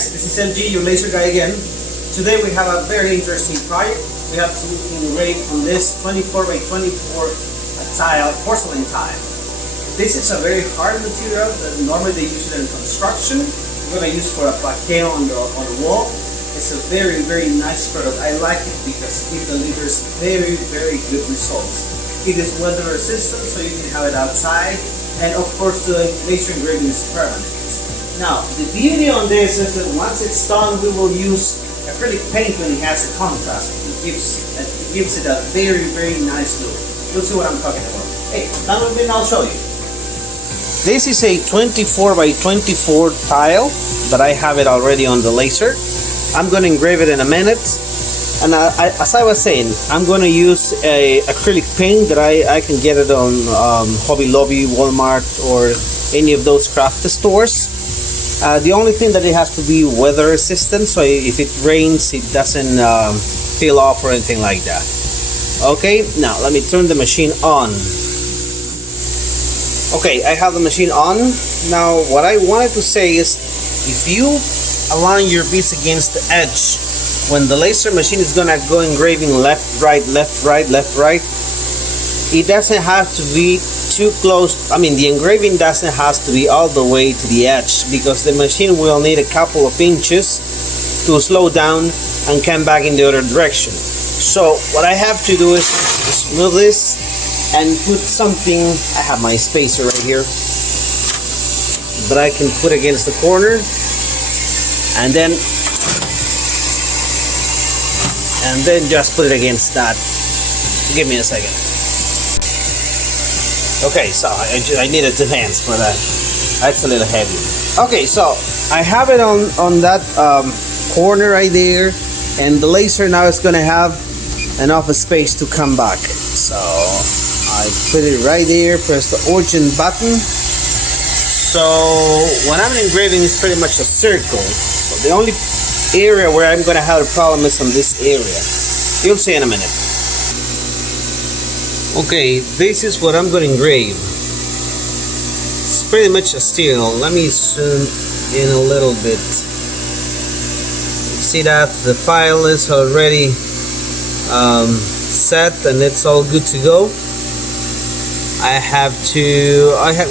guys, this is LG, your laser guy again. Today we have a very interesting project. We have to engrave on this 24 by 24 tile, porcelain tile. This is a very hard material that normally they use it in construction. We're going to use for a plaque on the wall. It's a very, very nice product. I like it because it delivers very, very good results. It is weather resistant, so you can have it outside. And of course, the laser engraving is permanent. Now, the beauty on this is that once it's done, we will use acrylic paint when it has a contrast. It gives it a very, very nice look. You'll see what I'm talking about. Hey, come with me and I'll show you. This is a 24 by 24 tile, but I have it already on the laser. I'm going to engrave it in a minute. And as I was saying, I'm going to use a acrylic paint that I can get it on Hobby Lobby, Walmart, or any of those craft stores. The only thing that it has to be weather resistant, so if it rains it doesn't peel off or anything like that. Okay, now let me turn the machine on. Okay, I have the machine on. Now what I wanted to say is, if you align your piece against the edge, when the laser machine is gonna go engraving left, right, left, right, left, right, it doesn't have to be too close. I mean, the engraving doesn't have to be all the way to the edge, because the machine will need a couple of inches to slow down and come back in the other direction. So what I have to do is just move this and put something. I have my spacer right here that I can put against the corner, and then just put it against that. Give me a second. Okay, so I needed 2 hands for that. That's a little heavy. Okay, so I have it on that corner right there, and the laser now is going to have enough space to come back. So I put it right there, press the origin button. So when I'm engraving, it's pretty much a circle. So the only area where I'm going to have a problem is on this area. You'll see in a minute. Okay, this is what I'm going to engrave. It's pretty much a steel. Let me zoom in a little bit. See that the file is already set and it's all good to go.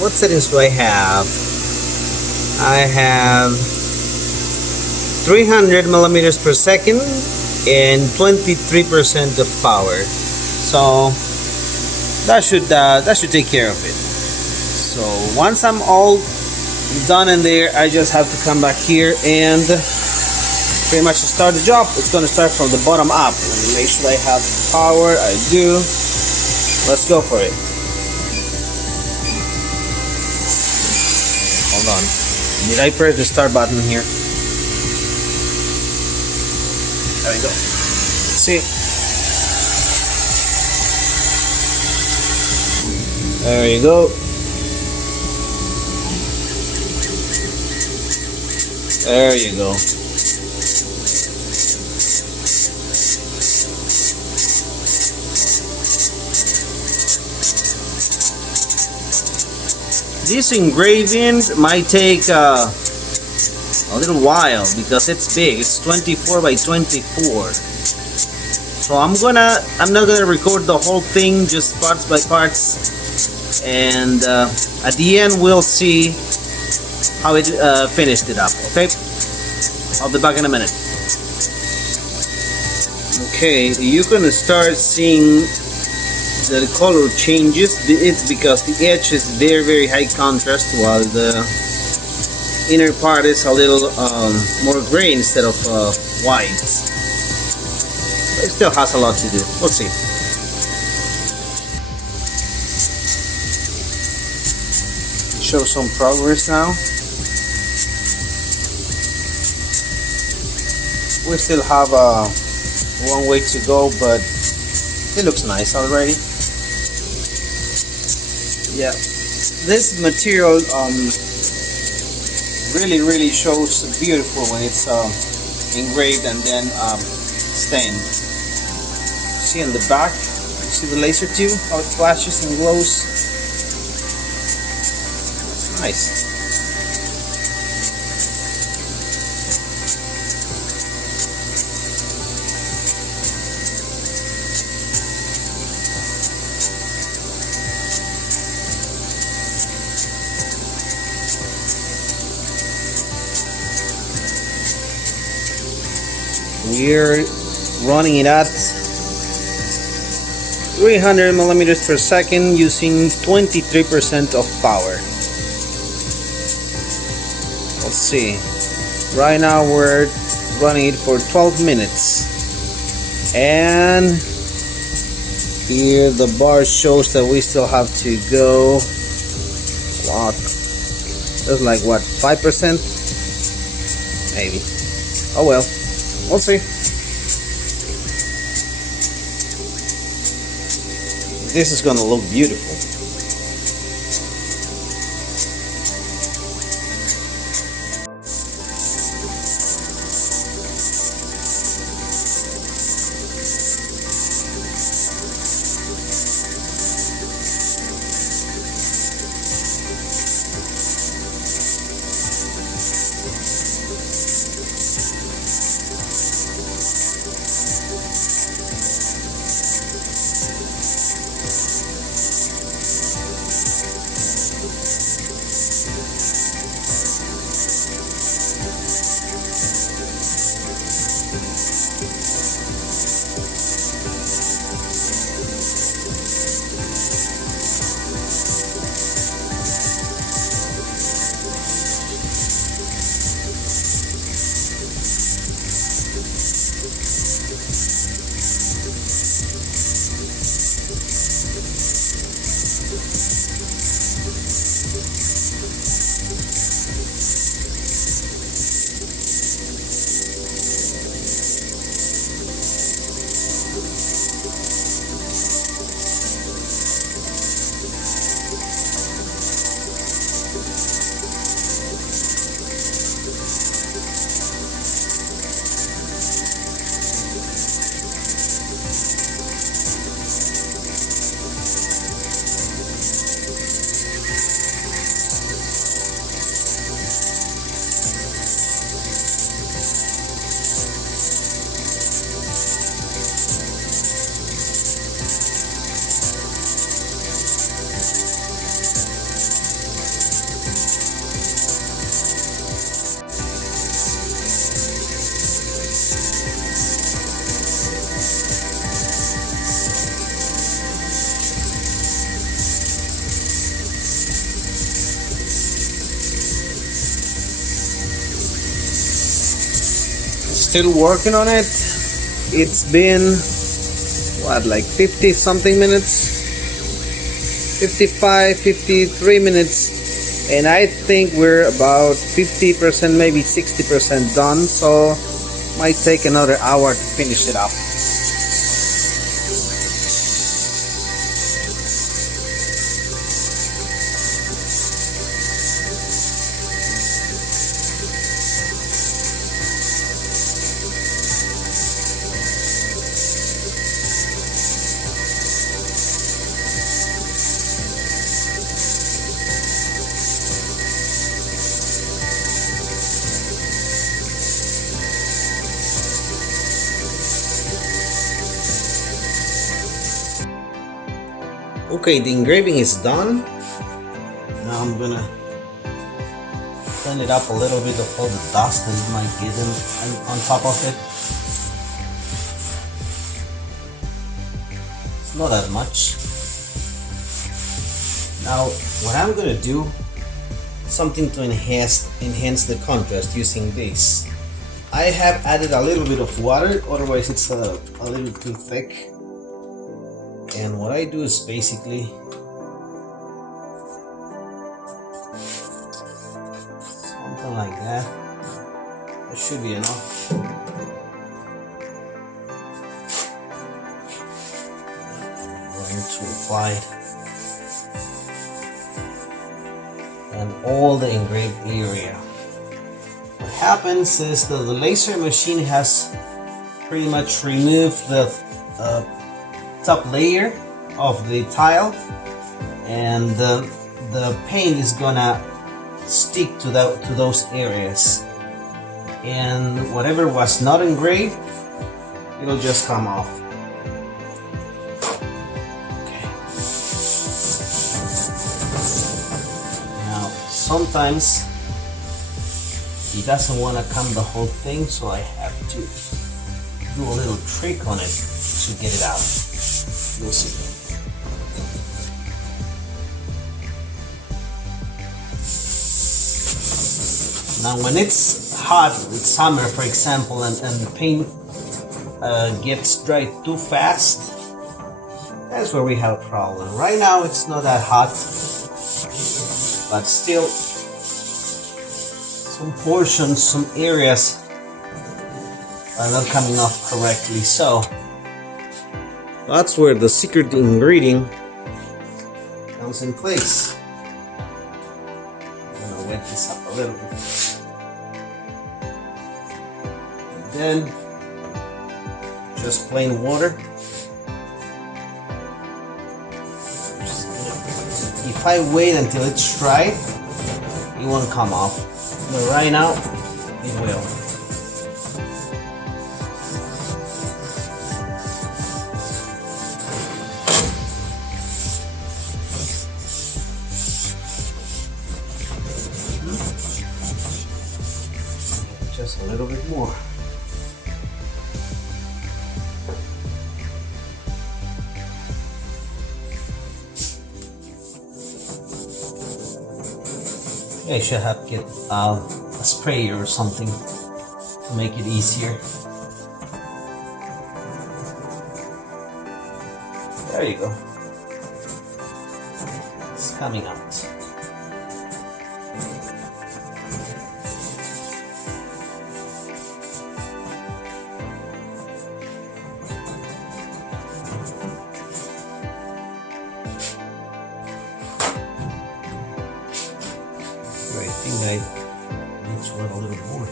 What settings do I have? I have 300 millimeters per second and 23% of power. So that should take care of it. So once I'm all done in there, I just have to come back here and pretty much start the job. It's going to start from the bottom up. Let me make sure I have power. I do. Let's go for it. Hold on. Did I press the start button here? There we go. Let's see. There you go. There you go. This engraving might take a little while because it's big. It's 24 by 24. So I'm not gonna record the whole thing, just parts by parts. And at the end we'll see how it finished it up. Okay, I'll be back in a minute. Okay, you're gonna start seeing that the color changes. It's because the edge is very, very high contrast, while the inner part is a little more gray instead of white. But it still has a lot to do. We'll see. Show some progress now. We still have a long way to go, but it looks nice already. Yeah, this material really shows beautiful when it's engraved and then stained. See in the back, you see the laser tube, how it flashes and glows. That's nice. We're running it at 300 millimeters per second using 23% of power. Let's see. Right now we're running it for 12 minutes. And here the bar shows that we still have to go. Wow. That's like what, 5%? Maybe. Oh well. We'll see. This is gonna look beautiful. Still working on it. It's been what, like 50 something minutes, 55, 53 minutes, and I think we're about 50%, maybe 60% done, so might take another hour to finish it up. Okay, the engraving is done. Now I'm gonna clean it up a little bit of all the dust that might get on top of it. It's not that much. Now what I'm gonna do, something to enhance the contrast using this. I have added a little bit of water, otherwise it's a little too thick. And what I do is basically something like that. That should be enough. I'm going to apply it and all the engraved area. What happens is that the laser machine has pretty much removed the top layer of the tile, and the paint is gonna stick to those areas, and whatever was not engraved, it'll just come off. Okay. Now sometimes he doesn't want to come the whole thing, so I have to do a little trick on it to get it out. You'll see. Now when it's hot, it's summer for example, and the paint gets dry too fast, that's where we have a problem. Right now it's not that hot, but still some portions, some areas are not coming off correctly. So that's where the secret ingredient comes in place. I'm gonna wet this up a little bit. And then just plain water. If I wait until it's dry, it won't come off. But right now, it will. Just a little bit more. I should have to get a sprayer or something to make it easier. There you go. It's coming out. I think I need to run a little more.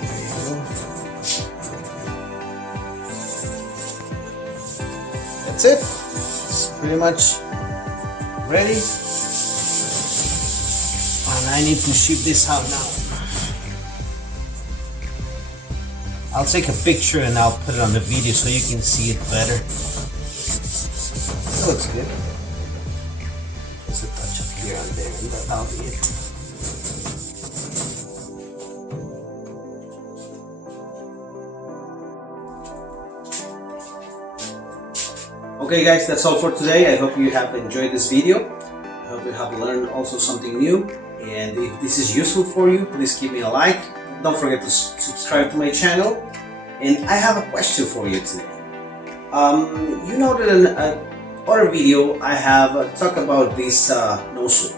There you go. That's it. It's pretty much ready. And I need to ship this out now. I'll take a picture and I'll put it on the video so you can see it better. That looks good. Just a touch up here and there, and that'll be it. Okay guys, that's all for today. I hope you have enjoyed this video. I hope you have learned also something new. And if this is useful for you, please give me a like. Don't forget to subscribe to my channel. And I have a question for you today. You know that in other video I have talked about this nozzle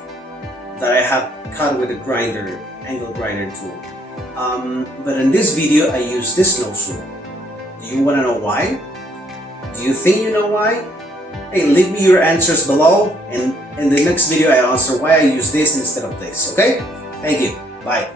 that I have cut with a grinder, angle grinder tool. But in this video I use this nozzle. Do you want to know why? Do you think you know why? Hey, leave me your answers below, and in the next video I'll answer why I use this instead of this, okay? Thank you. Bye.